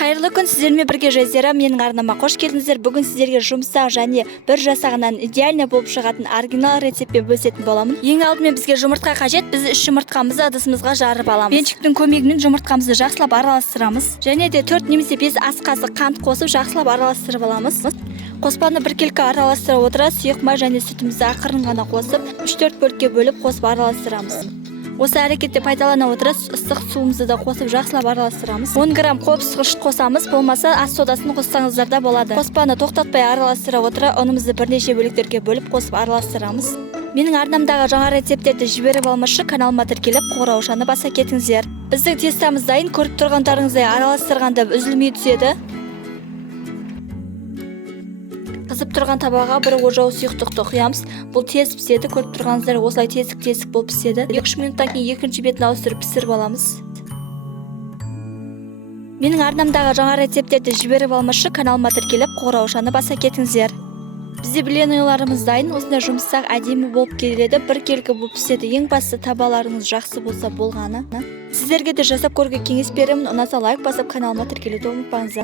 Қайырлы күн, сіздермен бірге жазира. Менің арнама қош келдіңіздер. Бүгін сіздерге жұмсақ және бір жасағынан идеальный болып шығатын оригинал рецептпен бөлісетін боламын. Ең алдымен бізге жұмыртқа қажет. Біз 3 жұмыртқамызды ыдысымызға жарып аламыз. Венчиктің көмегімен жұмыртқамызды жақсылап араластырамыз. Және де 4 немесе 5 ас қасық қант қосып жақсылап араластырып аламыз. Қоспаны біркелкі араластыра отыра сұйық май және сүтімізді ақырын ғана қосып 3-4 бөлікке бөліп қосып араластырамыз. Осы әрекетте пайдалана отыра ыстық суымызды да қосып жақсылап араластырамыз. 10 грамм қопсығыш қосамыз, болмаса ас содасын қоссаңыздар да болады. Қоспаны тоқтатпай араластыра отыра ұнымызды бірнеше бөліктерге бөліп қосып араластырамыз. Менің арнамдағы жаңа рецепттерді жіберіп алмашы каналыма тіркеліп қоңыраушаны баса кетіңіздер. Біздің тестамыз дайын, көріп тұрғандарыңыздай араластырғанда үзілмей түседі. Қызып тұрған табаға бір ожау сұйықтықты құямыз. Бұл тез піседі, көріп тұрғаныздар осылай тесік болып піседі. 2-3 минуттан кейін екінші бетін ауыстырып пісіріп аламыз. Менің арнамдағы жаңа рецепттерді жіберіп алмашы каналыма тіркеліп қоңыраушаны баса кетіңіздер. Бізде блиноларымыз дайын, осындай жұмсақ әдемі болып келеді, біркелкі болып піседі. Ең бастысы табаларыңыз жақсы болса болғаны. Сіздерге де жасап көруге кеңес беремін. Ұнаса лайк басып каналыма тіркелуді ұмытпаңыздар.